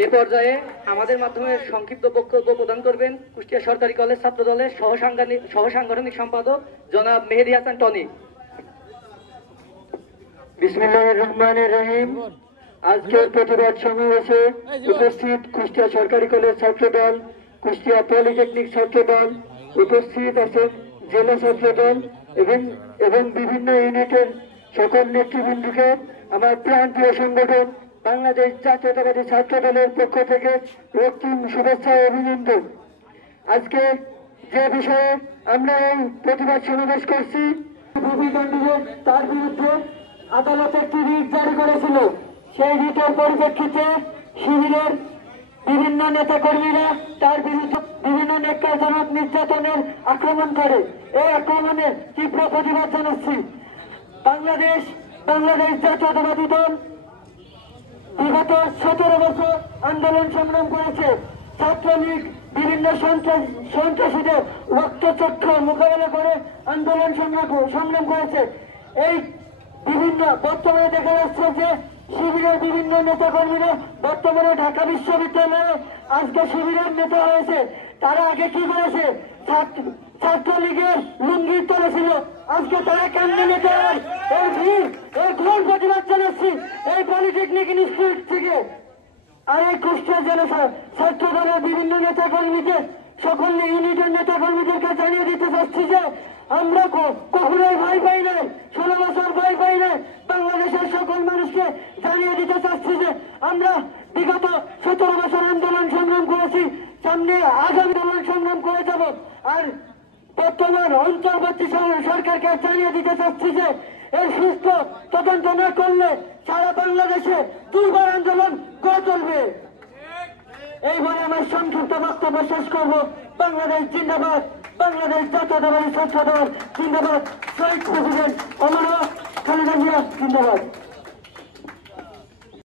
এ পর্যায়ে আমাদের মাধ্যমে সংক্ষিপ্ত বক্তব্য প্রদান করবেন কুষ্টিয়া সরকারি কলেজ ছাত্র দলের সহ-সাংগঠনিক সম্পাদক জনাব মেহেদী হাসান টনি। বিসমিল্লাহির রহমানির রহিম। আজকের প্রতিবাদ সমাবেশে উপস্থিত কুষ্টিয়া সরকারি কলেজ ছাত্র দল, কুষ্টিয়া পলিটেকনিক ছাত্র দল, উপস্থিত আছেন জেলা ছাত্র দল এবং বিভিন্ন ইউনিটের সকল নেতৃবৃন্দকে আমার প্রাণপ্রিয় সংগঠন বাংলাদেশ জাতীয়তাবাদী ছাত্র দলের পক্ষ থেকে রক্তিম শুভেচ্ছা ও অভিনন্দন। আজকে যে বিষয়ে আমরা এই প্রতিবাদ সমাবেশ করছি, তার বিরুদ্ধে আদালত একটি রিট জারি করেছিল। সেই রিটের পরিপ্রেক্ষিতে শিবিরের বিভিন্ন নেতাকর্মীরা তার বিরুদ্ধে বিভিন্ন ন্যাক্কারজনক নির্যাতনের আক্রমণ করে। এই আক্রমণের তীব্র প্রতিবাদ জানাচ্ছি। বাংলাদেশ জাতীয়তাবাদী দল বিগত 17 বছর আন্দোলন সংগ্রাম করেছে। ছাত্রলীগ বিভিন্ন সন্ত্রাসীদের রক্তচক্ষু মোকাবেলা করে আন্দোলন সংগ্রাম করেছে। এই বর্তমানে দেখা যাচ্ছে যে শিবিরের বিভিন্ন নেতাকর্মীরা বর্তমানে ঢাকা বিশ্ববিদ্যালয়ে আজকে শিবিরের নেতা হয়েছে। তারা আগে কি করেছে? ছাত্রলীগের লুঙ্গির তলে ছিল, আজকে তারা কেন্দ্রীয় নেতা। এর ঘোর প্রতিবাদ জানাচ্ছি এই পলিটেকনিক ইনস্টিটিউট থেকে। আর এই কুষ্টিয়া জেলা ছাত্র দলের বিভিন্ন নেতাকর্মীদের সকল ইউনিটের নেতাকর্মীদেরকে জানিয়ে দিতে চাচ্ছি যে আমরা কখনোই ভয় পাই নাই, 16 বছর ভয় পাই নাই। বাংলাদেশের সকল মানুষকে জানিয়ে দিতে চাচ্ছি যে আমরা বিগত 17 বছর আন্দোলন সংগ্রাম করেছি, সামনে আগামী আন্দোলন সংগ্রাম করে যাব। আর বর্তমান অন্তর্বর্তী সরকারকে জানিয়ে দিতে চাচ্ছি যে এর সুস্থ তদন্ত না করলে সারা বাংলাদেশে দুর্বার আন্দোলন গড়ে তুলবে। এই বলে আমার সংক্ষিপ্ত বক্তব্য শেষ করব। বাংলাদেশ জিন্দাবাদ, বাংলাদেশ জাতীয়তাবাদী ছাত্র দল জিন্দাবাদ, শহীদ প্রেসিডেন্ট অমর খালেদা জিয়া জিন্দাবাদ।